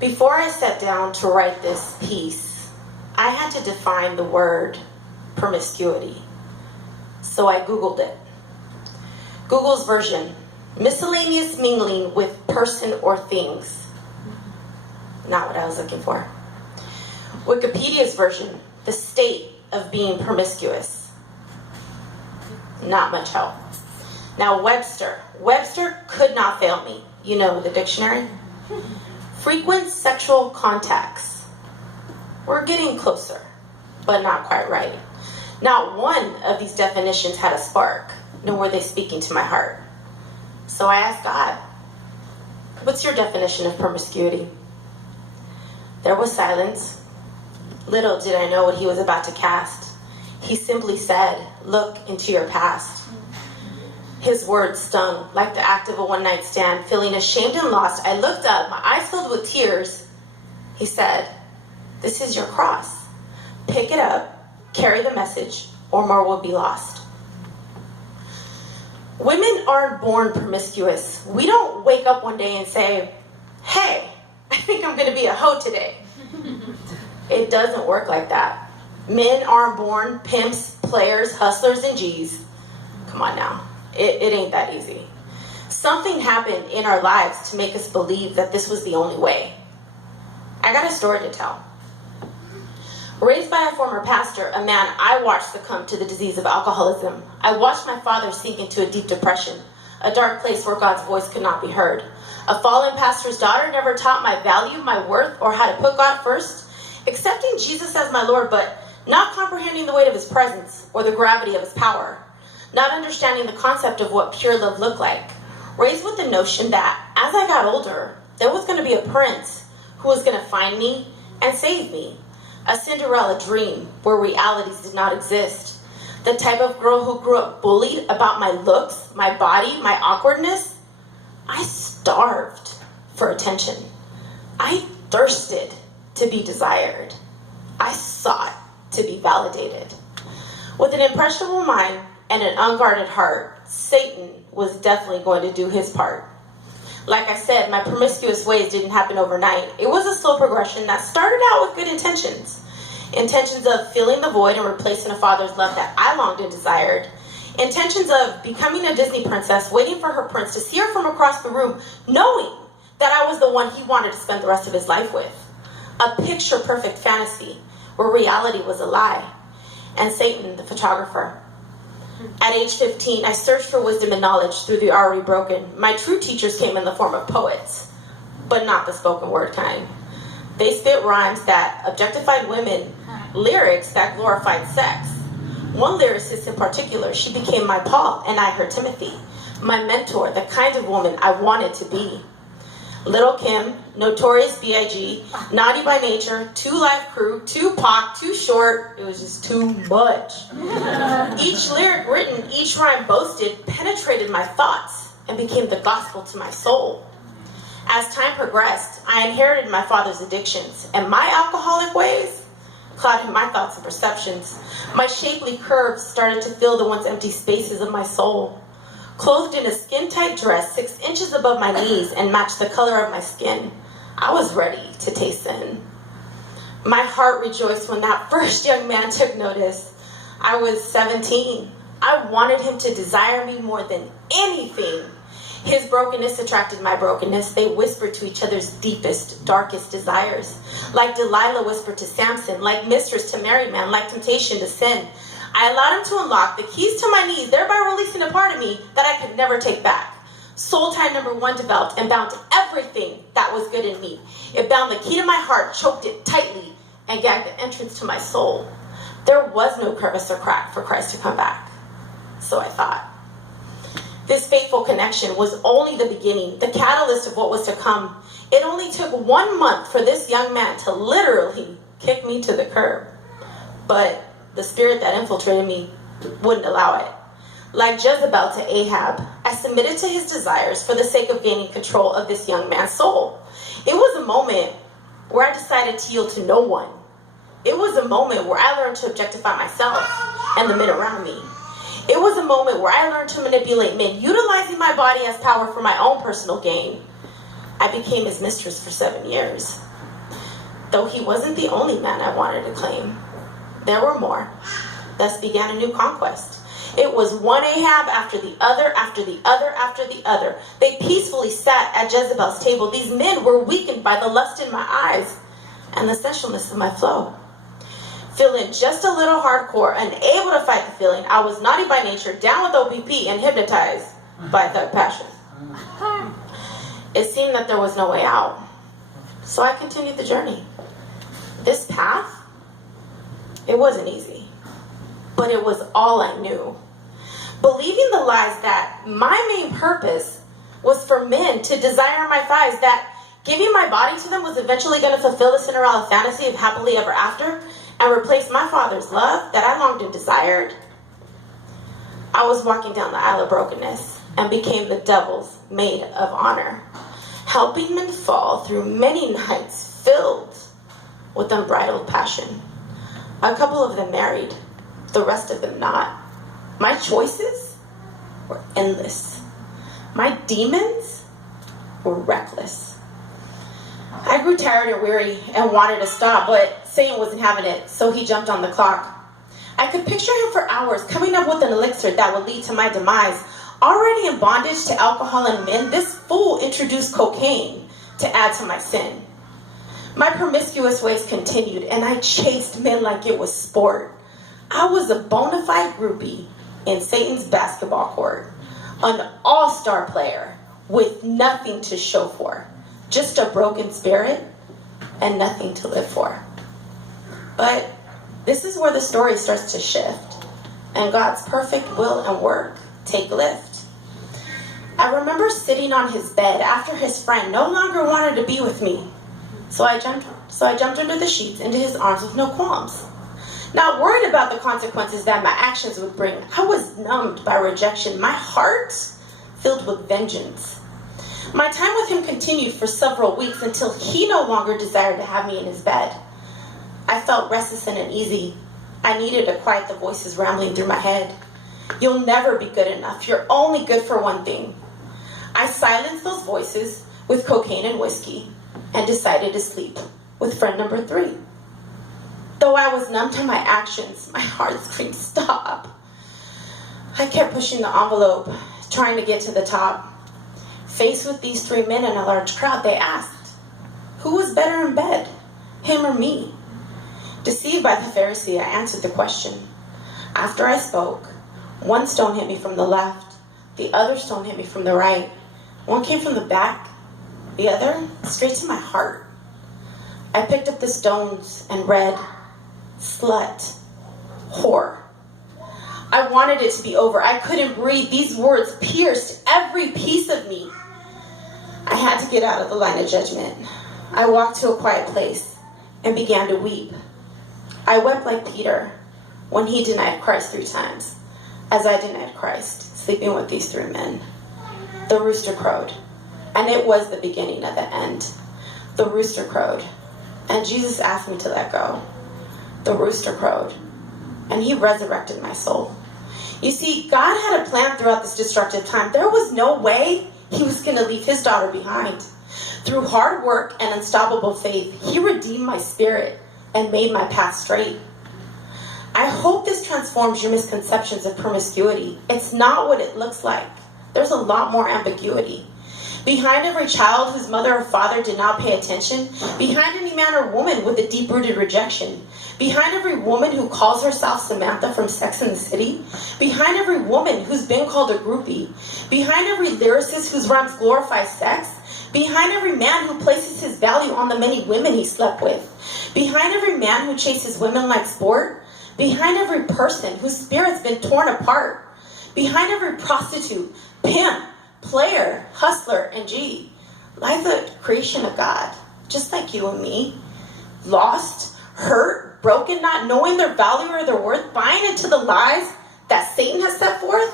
Before I sat down to write this piece, I had to define the word promiscuity. So I Googled it. Google's version, miscellaneous mingling with person or things. Not what I was looking for. Wikipedia's version, the state of being promiscuous. Not much help. Now Webster could not fail me. You know the dictionary? Frequent sexual contacts. We're getting closer, but not quite right. Not one of these definitions had a spark, nor were they speaking to my heart. So I asked God, what's your definition of promiscuity? There was silence. Little did I know what he was about to cast. He simply said, look into your past. His words stung like the act of a one-night stand. Feeling ashamed and lost, I looked up, my eyes filled with tears. He said, this is your cross. Pick it up, carry the message, or more will be lost. Women aren't born promiscuous. We don't wake up one day and say, hey, I think I'm going to be a hoe today. It doesn't work like that. Men aren't born pimps, players, hustlers, and G's. Come on now. It ain't that easy. Something happened in our lives to make us believe that this was the only way. I got a story to tell. Raised by a former pastor, a man I watched succumb to the disease of alcoholism. I watched my father sink into a deep depression, a dark place where God's voice could not be heard. A fallen pastor's daughter never taught my value, my worth, or how to put God first. Accepting Jesus as my Lord, but not comprehending the weight of his presence or the gravity of his power. Not understanding the concept of what pure love looked like. Raised with the notion that as I got older, there was going to be a prince who was going to find me and save me. A Cinderella dream where realities did not exist. The type of girl who grew up bullied about my looks, my body, my awkwardness. I starved for attention. I thirsted to be desired. I sought to be validated. With an impressionable mind and an unguarded heart, Satan was definitely going to do his part. Like I said, my promiscuous ways didn't happen overnight. It was a slow progression that started out with good intentions. Intentions of filling the void and replacing a father's love that I longed and desired. Intentions of becoming a Disney princess, waiting for her prince to see her from across the room, knowing that I was the one he wanted to spend the rest of his life with. A picture-perfect fantasy where reality was a lie. And Satan, the photographer. At age 15, I searched for wisdom and knowledge through the already broken. My true teachers came in the form of poets, but not the spoken word kind. They spit rhymes that objectified women, lyrics that glorified sex. One lyricist in particular, she became my Paul and I her Timothy, my mentor, the kind of woman I wanted to be. Little Kim, Notorious B.I.G., Naughty by Nature, 2 Live Crew, Tupac, Too Short, it was just too much. Each lyric written, each rhyme boasted, penetrated my thoughts and became the gospel to my soul. As time progressed, I inherited my father's addictions, and my alcoholic ways clouded my thoughts and perceptions. My shapely curves started to fill the once empty spaces of my soul. Clothed in a skin-tight dress 6 inches above my knees and matched the color of my skin, I was ready to taste sin. My heart rejoiced when that first young man took notice. I was 17. I wanted him to desire me more than anything. His brokenness attracted my brokenness. They whispered to each other's deepest, darkest desires. Like Delilah whispered to Samson, like mistress to married man, like temptation to sin. I allowed him to unlock the keys to my knees, thereby releasing a part of me that I could never take back. Soul tie number 1 developed and bound everything that was good in me. It bound the key to my heart, choked it tightly, and gagged the entrance to my soul. There was no crevice or crack for Christ to come back. So I thought. This fateful connection was only the beginning, the catalyst of what was to come. It only took 1 month for this young man to literally kick me to the curb. But the spirit that infiltrated me wouldn't allow it. Like Jezebel to Ahab, I submitted to his desires for the sake of gaining control of this young man's soul. It was a moment where I decided to yield to no one. It was a moment where I learned to objectify myself and the men around me. It was a moment where I learned to manipulate men, utilizing my body as power for my own personal gain. I became his mistress for 7 years. though he wasn't the only man I wanted to claim. There were more. Thus began a new conquest. It was one Ahab after the other, after the other, after the other. They peacefully sat at Jezebel's table. These men were weakened by the lust in my eyes and the sensualness of my flow. Feeling just a little hardcore, unable to fight the feeling, I was naughty by nature, down with OPP, and hypnotized by thug passion. It seemed that there was no way out. So I continued the journey. This path, it wasn't easy, but it was all I knew. Believing the lies that my main purpose was for men to desire my thighs, that giving my body to them was eventually going to fulfill the Cinderella fantasy of happily ever after and replace my father's love that I longed and desired. I was walking down the aisle of brokenness and became the devil's maid of honor, helping men fall through many nights filled with unbridled passion. A couple of them married, the rest of them not. My choices were endless. My demons were reckless. I grew tired and weary and wanted to stop, but Satan wasn't having it, so he jumped on the clock. I could picture him for hours coming up with an elixir that would lead to my demise. Already in bondage to alcohol and men, this fool introduced cocaine to add to my sin. My promiscuous ways continued, and I chased men like it was sport. I was a bona fide groupie in Satan's basketball court, an all-star player with nothing to show for, just a broken spirit and nothing to live for. But this is where the story starts to shift, and God's perfect will and work take lift. I remember sitting on his bed after his friend no longer wanted to be with me. So I jumped under the sheets into his arms with no qualms. Not worried about the consequences that my actions would bring. I was numbed by rejection, my heart filled with vengeance. My time with him continued for several weeks until he no longer desired to have me in his bed. I felt restless and uneasy. I needed to quiet the voices rambling through my head. You'll never be good enough. You're only good for one thing. I silenced those voices with cocaine and whiskey and decided to sleep with friend number 3. Though I was numb to my actions, my heart screamed, stop. I kept pushing the envelope, trying to get to the top. Faced with these 3 men in a large crowd, they asked, who was better in bed, him or me? Deceived by the Pharisee, I answered the question. After I spoke, one stone hit me from the left, the other stone hit me from the right. One came from the back, the other straight to my heart. I picked up the stones and read, slut, whore. I wanted it to be over. I couldn't breathe. These words pierced every piece of me. I had to get out of the line of judgment. I walked to a quiet place and began to weep. I wept like Peter when he denied Christ 3 times, as I denied Christ, sleeping with these 3 men. The rooster crowed, and it was the beginning of the end. The rooster crowed, and Jesus asked me to let go. The rooster crowed, and he resurrected my soul. You see, God had a plan throughout this destructive time. There was no way he was going to leave his daughter behind. Through hard work and unstoppable faith, he redeemed my spirit and made my path straight. I hope this transforms your misconceptions of promiscuity. It's not what it looks like. There's a lot more ambiguity. Behind every child whose mother or father did not pay attention, behind any man or woman with a deep-rooted rejection, behind every woman who calls herself Samantha from Sex and the City, behind every woman who's been called a groupie, behind every lyricist whose rhymes glorify sex, behind every man who places his value on the many women he slept with, behind every man who chases women like sport, behind every person whose spirit's been torn apart, behind every prostitute, pimp, player, hustler, and G, lies the creation of God, just like you and me. Lost, hurt, broken, not knowing their value or their worth, buying into the lies that Satan has set forth.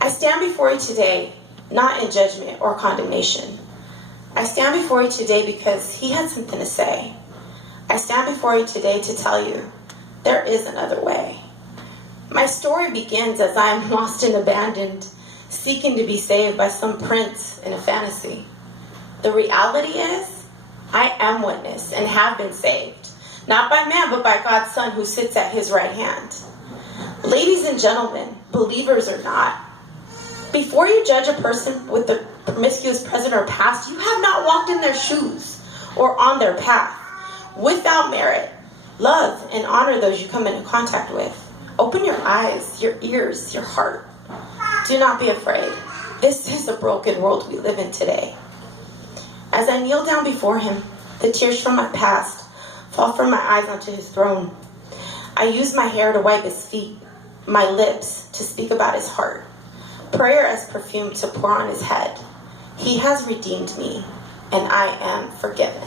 I stand before you today, not in judgment or condemnation. I stand before you today because he had something to say. I stand before you today to tell you there is another way. My story begins as I am lost and abandoned, seeking to be saved by some prince in a fantasy. The reality is, I am witness and have been saved, not by man, but by God's Son who sits at his right hand. Ladies and gentlemen, believers or not, before you judge a person with the promiscuous present or past, you have not walked in their shoes or on their path. Without merit, love and honor those you come into contact with. Open your eyes, your ears, your heart. Do not be afraid. This is the broken world we live in today. As I kneel down before him, the tears from my past fall from my eyes onto his throne. I use my hair to wipe his feet, my lips to speak about his heart, prayer as perfume to pour on his head. He has redeemed me, and I am forgiven.